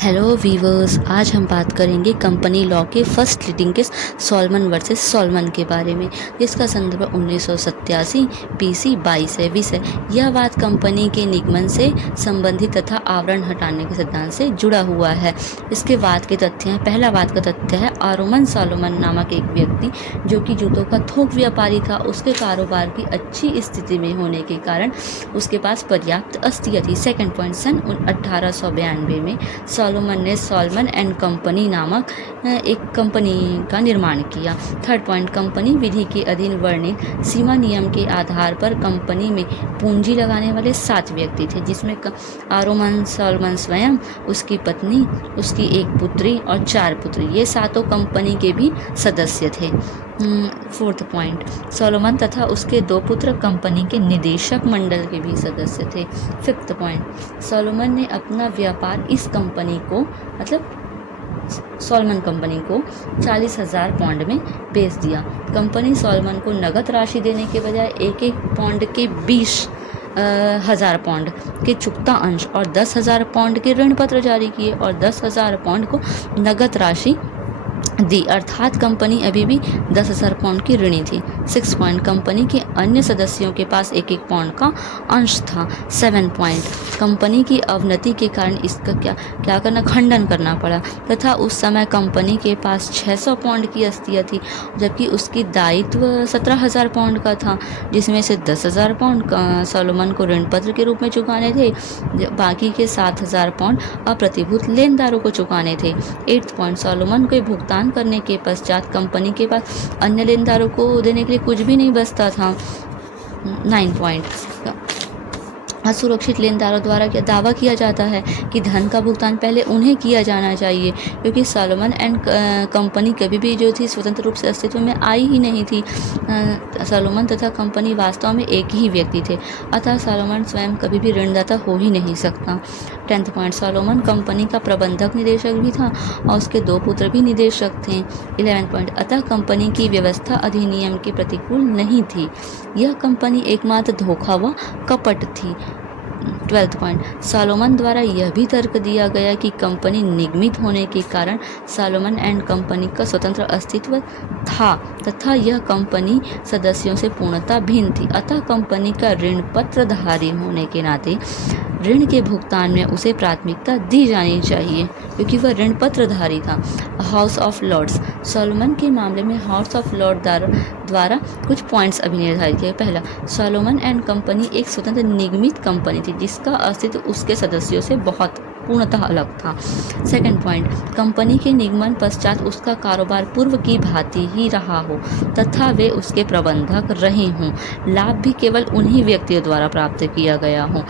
Hello viewers, आज हम बात करेंगे कंपनी लॉ के first leading case Solomon versus Solomon के बारे में, जिसका संदर्भ 1987 पीसी 22 है। विषय यह बात कंपनी के निगमन से संबंधित तथा आवरण हटाने के सिद्धांत से जुड़ा हुआ है। इसके बाद के तथ्य हैं। पहला बात का तथ्य है, आरोमन सॉलोमन नामक एक व्यक्ति जो कि जूतों का थोक व्यापारी था, उसके कारोबार की अच्छी स्थिति में होने के कारण उसके पास पर्याप्त अस्थिया थी। सेकेंड पॉइंट, सन 1892 में सॉलोमन ने सॉलमन एंड कंपनी नामक एक कंपनी का निर्माण किया। थर्ड पॉइंट, कंपनी विधि के अधीन वर्णित सीमा नियम के आधार पर कंपनी में पूंजी लगाने वाले 7 व्यक्ति थे, जिसमें आरोमन सॉलमन स्वयं, उसकी पत्नी, उसकी एक पुत्री और 4 पुत्री, ये सातों कंपनी के भी सदस्य थे। फोर्थ पॉइंट, सॉलोमन तथा उसके 2 पुत्र कंपनी के निदेशक मंडल के भी सदस्य थे। फिफ्थ पॉइंट, सॉलोमन ने अपना व्यापार इस कंपनी को, मतलब सॉलमन कंपनी को 40,000 पौंड में बेच दिया। कंपनी सॉलमन को नगद राशि देने के बजाय एक पौंड के 20,000 पौंड के चुकता अंश और 10,000 पौंड के ऋण पत्र जारी किए और 10,000 पौंड को नगद राशि दी, अर्थात कंपनी अभी भी 10,000 पाउंड की ऋणी थी। 6 पॉइंट, कंपनी के अन्य सदस्यों के पास एक पाउंड का अंश था। 7 पॉइंट, कंपनी की अवनति के कारण इसका क्या करना, खंडन करना पड़ा तथा उस समय कंपनी के पास 600 पाउंड की अस्थिया थी, जबकि उसकी दायित्व 17,000 पाउंड का था, जिसमें से 10,000 पाउंड सॉलोमन को ऋण पत्र के रूप में चुकाने थे, बाकी के 7,000 पाउंड अप्रतिभूत लेनदारों को चुकाने थे। 8 पॉइंट, सॉलोमन को भुगतान करने के पश्चात कंपनी के पास अन्य लेनदारों को देने के लिए कुछ भी नहीं बचता था। 9 पॉइंट, असुरक्षित लेनदारों द्वारा दावा किया जाता है कि धन का भुगतान पहले उन्हें किया जाना चाहिए, क्योंकि सॉलोमन एंड कंपनी कभी भी जो थी स्वतंत्र रूप से अस्तित्व में आई ही नहीं थी। सॉलोमन तथा कंपनी वास्तव में एक ही व्यक्ति थे, अतः सॉलोमन स्वयं कभी भी ऋणदाता हो ही नहीं सकता। 10th पॉइंट, सॉलोमन कंपनी का प्रबंधक निदेशक भी था और उसके 2 पुत्र भी निदेशक थे। 11 पॉइंट, अतः कंपनी की व्यवस्था अधिनियम के प्रतिकूल नहीं थी, यह कंपनी एकमात्र धोखा व कपट थी। 12th पॉइंट, सॉलोमन द्वारा यह भी तर्क दिया गया कि कंपनी निगमित होने के कारण सॉलोमन एंड कंपनी का स्वतंत्र अस्तित्व था तथा यह कंपनी सदस्यों से पूर्णतः भिन्न थी, अतः कंपनी का ऋण पत्रधारी होने के नाते ऋण के भुगतान में उसे प्राथमिकता दी जानी चाहिए, क्योंकि वह ऋण पत्रधारी था। हाउस ऑफ लॉर्ड्स, सॉलोमन के मामले में हाउस ऑफ लॉर्ड द्वारा कुछ पॉइंट्स अभी निर्धारित किए। पहला, सॉलोमन एंड कंपनी एक स्वतंत्र निगमित कंपनी थी जिसका अस्तित्व उसके सदस्यों से बहुत पूर्णतः अलग था। सेकंड पॉइंट, कंपनी के निगमन पश्चात उसका कारोबार पूर्व की भांति ही रहा हो तथा वे उसके प्रबंधक रहे हों, लाभ भी केवल उन्हीं व्यक्तियों द्वारा प्राप्त किया गया हो।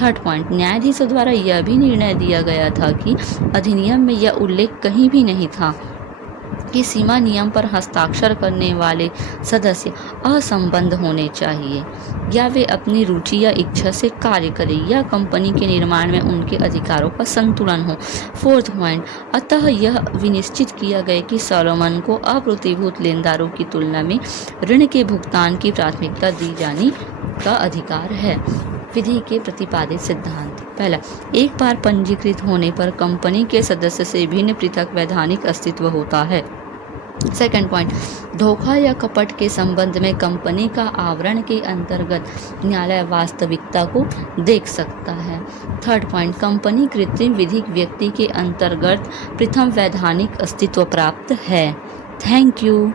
थर्ड पॉइंट, न्यायाधीशों द्वारा यह भी निर्णय दिया गया था कि अधिनियम में यह उल्लेख कहीं भी नहीं था कि सीमा नियम पर हस्ताक्षर करने वाले सदस्य असंबद्ध होने चाहिए या वे अपनी रुचि या इच्छा से कार्य करें या कंपनी के निर्माण में उनके अधिकारों का संतुलन हो। फोर्थ पॉइंट, अतः यह विनिश्चित किया गया कि सॉलोमन को अप्रतिभूत लेनदारों की तुलना में ऋण के भुगतान की प्राथमिकता दी जाने का अधिकार है। विधि के प्रतिपादित सिद्धांत। पहला, एक बार पंजीकृत होने पर कंपनी के सदस्य से भिन्न पृथक वैधानिक अस्तित्व होता है। सेकंड पॉइंट, धोखा या कपट के संबंध में कंपनी का आवरण के अंतर्गत न्यायालय वास्तविकता को देख सकता है। थर्ड पॉइंट, कंपनी कृत्रिम विधिक व्यक्ति के अंतर्गत प्रथम वैधानिक अस्तित्व प्राप्त है। Thank you.